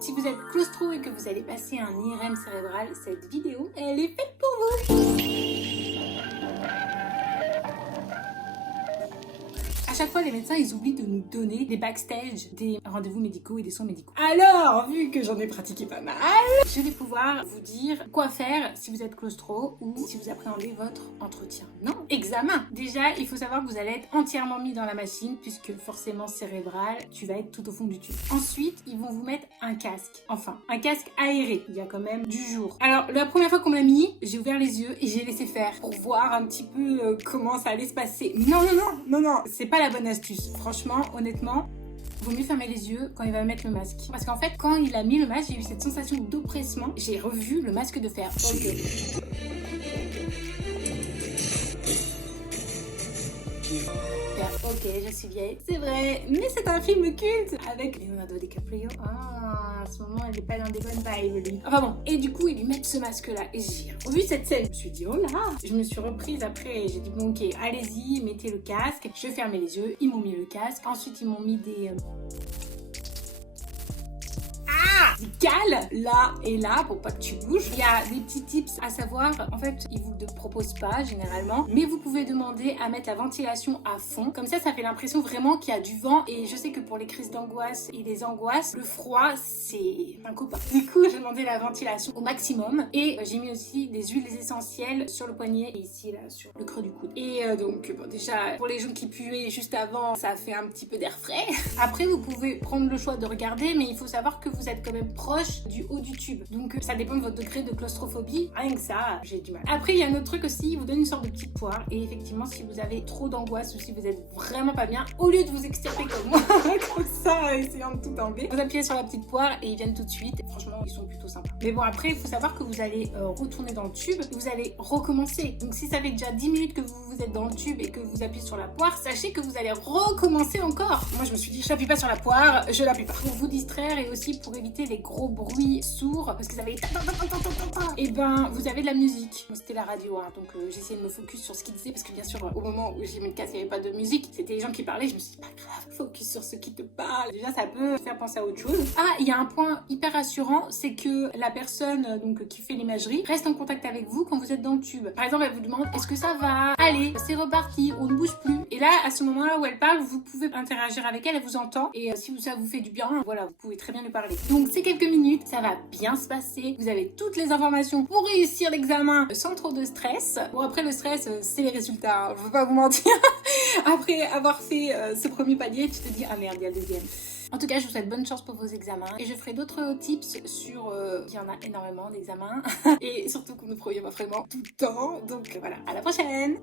Si vous êtes claustro et que vous allez passer un IRM cérébral, cette vidéo, elle est faite pour vous. À chaque fois, les médecins, ils oublient de nous donner des backstage, des rendez-vous médicaux et des soins médicaux. Alors, vu que j'en ai pratiqué pas mal, je vais pouvoir vous dire quoi faire si vous êtes claustro ou si vous appréhendez votre entretien. Non, examen. Déjà, il faut savoir que vous allez être entièrement mis dans la machine puisque forcément cérébral, tu vas être tout au fond du tube. Ensuite, ils vont vous mettre un casque. Enfin, un casque aéré. Il y a quand même du jour. Alors, la première fois qu'on m'a mis, j'ai ouvert les yeux et j'ai laissé faire pour voir un petit peu comment ça allait se passer. Mais non, c'est pas la bonne astuce. Franchement, honnêtement, vaut mieux fermer les yeux quand il va mettre le masque. Parce qu'en fait, quand il a mis le masque, j'ai eu cette sensation d'oppressement. J'ai revu le masque de fer. Ok. Ok, je suis vieille, c'est vrai, mais c'est un film culte avec Leonardo DiCaprio. Ah, à ce moment, elle n'est pas dans des bonnes vibes, lui. Enfin bon, et du coup, ils lui mettent ce masque-là. Et j'ai revu cette scène. Je me suis dit, oh là. Je me suis reprise après. J'ai dit, bon, ok, allez-y, mettez le casque. Je fermais les yeux. Ils m'ont mis le casque. Ensuite, ils m'ont mis des cale là et là pour pas que tu bouges. Il y a des petits tips à savoir. En fait, ils vous le proposent pas généralement, mais vous pouvez demander à mettre la ventilation à fond. Comme ça fait l'impression vraiment qu'il y a du vent. Et je sais que pour les crises d'angoisse et les angoisses, le froid, c'est un copain. Du coup, j'ai demandé la ventilation au maximum et j'ai mis aussi des huiles essentielles sur le poignet et ici là sur le creux du coude. Et donc bon, déjà pour les gens qui puaient juste avant, ça fait un petit peu d'air frais. Après, vous pouvez prendre le choix de regarder, mais il faut savoir que vous êtes quand même proche du haut du tube. Donc ça dépend de votre degré de claustrophobie. Rien que ça, j'ai du mal. Après, il y a un autre truc aussi, il vous donne une sorte de petite poire. Et effectivement, si vous avez trop d'angoisse ou si vous êtes vraiment pas bien, au lieu de vous extirper comme moi, comme ça, essayant de tout enlever, vous appuyez sur la petite poire et ils viennent tout de suite. Et franchement, ils sont plutôt sympas. Mais bon, après, il faut savoir que vous allez retourner dans le tube, vous allez recommencer. Donc si ça fait déjà 10 minutes que vous êtes dans le tube et que vous appuyez sur la poire, sachez que vous allez recommencer encore. Moi, je me suis dit, je n'appuie pas sur la poire, je l'appuie pas. Pour vous distraire et aussi pour éviter les gros bruits sourds, parce que ça va être et ben vous avez de la musique. Moi c'était la radio, hein, donc j'ai essayé de me focus sur ce qu'ils disaient, parce que bien sûr au moment où j'ai mis le casque il n'y avait pas de musique, c'était les gens qui parlaient. Je me suis dit pas grave, focus sur ce qui te parle, déjà ça peut faire penser à autre chose. Ah, il y a un point hyper rassurant, c'est que la personne donc qui fait l'imagerie reste en contact avec vous quand vous êtes dans le tube. Par exemple, elle vous demande est-ce que ça va, allez c'est reparti, on ne bouge plus. Et là à ce moment là où elle parle, vous pouvez interagir avec elle, elle vous entend, et si ça vous fait du bien, voilà, vous pouvez très bien lui parler. Donc ces quelques minutes, ça va bien se passer, vous avez toutes les informations pour réussir l'examen sans trop de stress. Bon, après le stress, c'est les résultats, hein, je veux pas vous mentir. Après avoir fait ce premier palier, tu te dis ah merde, il y a le deuxième. En tout cas, je vous souhaite bonne chance pour vos examens et je ferai d'autres tips sur... il y en a énormément d'examens et surtout qu'on ne provient pas vraiment tout le temps. Donc voilà, à la prochaine!